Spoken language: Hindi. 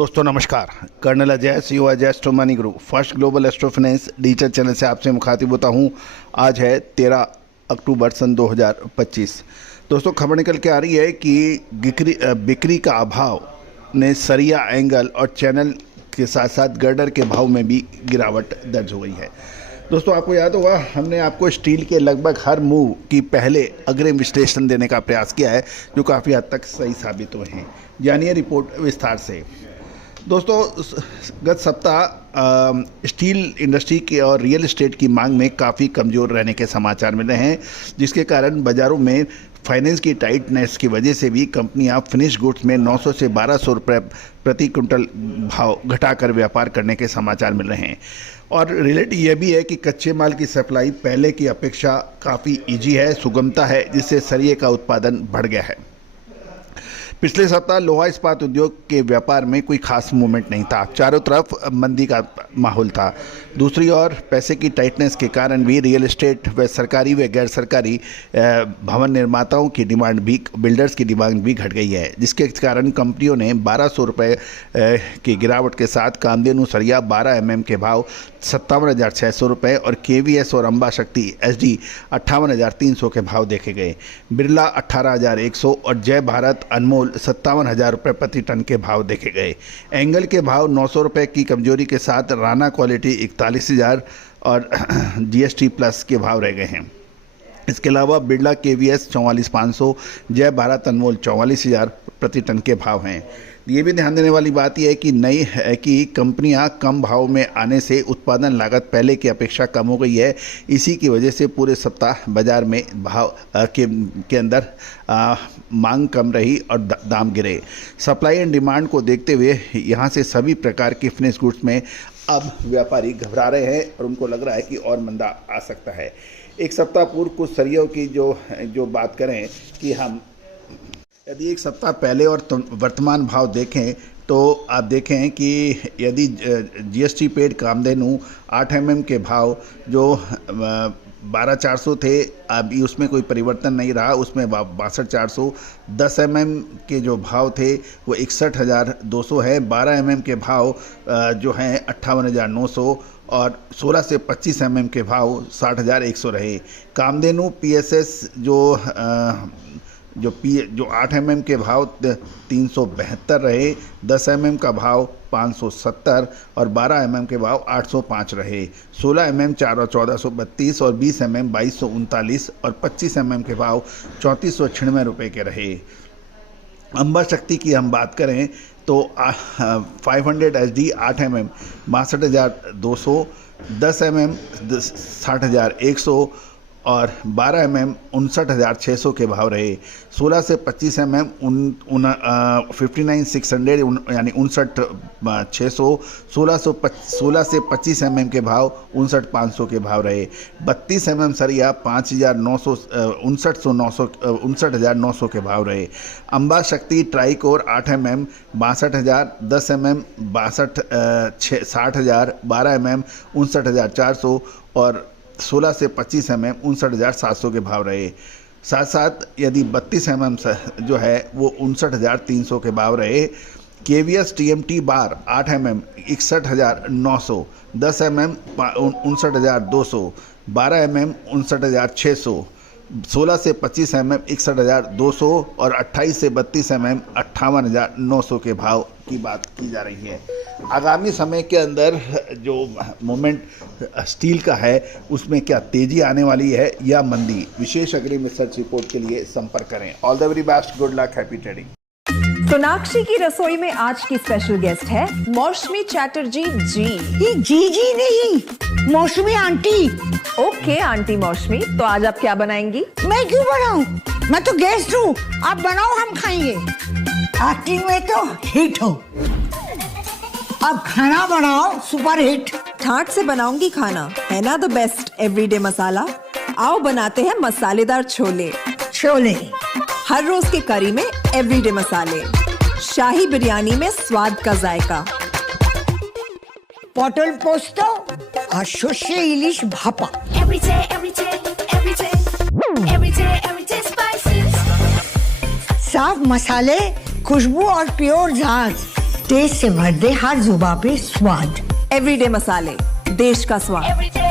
दोस्तों नमस्कार। Colonel Ajay C Ajay astro money group first global astro finance digital channel से आपसे मुखातिब होता हूं। आज है 13 अक्टूबर सन 2025। दोस्तों खबर निकल के आ रही है कि बिक्री का अभाव ने सरिया एंगल और चैनल के साथ साथ गर्डर के भाव में भी गिरावट दर्ज हो गई है। दोस्तों आपको याद होगा, हमने आपको स्टील के लगभग हर मूव की पहले अग्रिम विश्लेषण देने का प्रयास किया है, जो काफ़ी हद तक सही साबित हुए हैं। जानिए रिपोर्ट विस्तार से। दोस्तों गत सप्ताह स्टील इंडस्ट्री की और रियल एस्टेट की मांग में काफ़ी कमज़ोर रहने के समाचार मिले हैं, जिसके कारण बाज़ारों में फाइनेंस की टाइटनेस की वजह से भी कंपनियां फिनिश गुड्स में 900 से 1200 रुपये प्रति क्विंटल भाव घटाकर व्यापार करने के समाचार मिल रहे हैं। और रिलेट ये भी है कि कच्चे माल की सप्लाई पहले की अपेक्षा काफ़ी ईजी है, सुगमता है, जिससे सरिये का उत्पादन बढ़ गया है। पिछले सप्ताह लोहा इस्पात उद्योग के व्यापार में कोई खास मूवमेंट नहीं था, चारों तरफ मंदी का माहौल था। दूसरी ओर पैसे की टाइटनेस के कारण भी रियल एस्टेट व सरकारी व गैर सरकारी भवन निर्माताओं की डिमांड भी, बिल्डर्स की डिमांड भी घट गई है, जिसके कारण कंपनियों ने 1200 रुपये की गिरावट के साथ कामधेनु सरिया 12 mm के भाव 57,600 रुपये और KVS और अंबा शक्ति SD 58,300 के भाव देखे गए। बिरला 18,100 और जय भारत अनमोल 57,000 रुपये प्रति टन के भाव देखे गए। एंगल के भाव 900 रुपये की कमजोरी के साथ राणा क्वालिटी 41,000 और GST प्लस के भाव रह गए हैं। इसके अलावा बिरला KVS 44,500, जय भारत अनमोल 44,000 प्रति टन के भाव हैं। ये भी ध्यान देने वाली बात यह है कि नई है कि कंपनियां कम भाव में आने से उत्पादन लागत पहले की अपेक्षा कम हो गई है। इसी की वजह से पूरे सप्ताह बाजार में भाव के अंदर मांग कम रही और दाम गिरे। सप्लाई एंड डिमांड को देखते हुए यहां से सभी प्रकार के फिनिश गुड्स में अब व्यापारी घबरा रहे हैं और उनको लग रहा है कि और मंदा आ सकता है। एक सप्ताह पूर्व कुछ सरियों की जो बात करें कि हम यदि एक सप्ताह पहले और वर्तमान भाव देखें तो आप देखें कि यदि GST पेड कामधेनु 8 mm के भाव जो 12,400 थे, अभी उसमें कोई परिवर्तन नहीं रहा, उसमें 62,400। 10 mm के जो भाव थे वो 61,200 है। 12 mm के भाव जो हैं 58,900 और 16 से 25 mm के भाव 60,100 रहे। कामधेनु PSS जो 8 mm के भाव 372 रहे, 10 mm का भाव 570 और 12 mm के भाव 805 रहे। 16 mm 1432 और 20 mm 2239 और 25 mm के भाव 3496 रुपये के रहे। अंबा शक्ति की हम बात करें तो 500 SD 8 mm 62,200, 10 mm 60,100 और 12 mm 59,600 के भाव रहे। 16 से 25 mm 59,600 यानी 59,600। 16 से 25 mm के भाव 59,500 के भाव रहे। 32 mm सरिया 5,900 59,900 के भाव रहे। अंबा शक्ति ट्राइकोर 8 mm 62,000, 10 mm 60,000, 12 mm 59,400 और 16 से 25 mm 59,700 के भाव रहे। साथ साथ यदि 32 mm जो है वो 59,300 के भाव रहे। KVS TMT बार 8 mm 61,900, 10 mm 59,200, 12 mm 59,600, 16 से 25 mm 61,200 और 28 से 32 mm 58,900 के भाव की बात की जा रही है। आगामी समय के अंदर जो मोमेंट स्टील का है उसमें क्या तेजी आने वाली है या मंदी, विशेष अग्रिम रिसर्च रिपोर्ट के लिए संपर्क करें। All the very best, good luck, happy trading. Sonakshi की रसोई में आज की स्पेशल गेस्ट है मौसमी चैटर्जी जी। ये जी नहीं, मौसमी आंटी। ओके आंटी मौसमी, तो आज आप क्या बनाएंगी? मैं क्यों बनाऊं? मैं तो गेस्ट हूँ, आप बनाओ, हम खाएंगे। एक्टिंग में तो हिट हो, अब खाना बनाओ सुपर हिट। ठाट से बनाऊंगी खाना, है ना द बेस्ट एवरीडे मसाला। आओ बनाते हैं मसालेदार छोले। हर रोज के करी में एवरीडे मसाले, शाही बिरयानी में स्वाद का जायका। पटल पोस्तो और सर्षे इलिश भापा। साफ मसाले, खुशबू और प्योर झांझ। टेस्ट से भर दे हर जुबा पे स्वाद। एवरीडे मसाले, देश का स्वाद।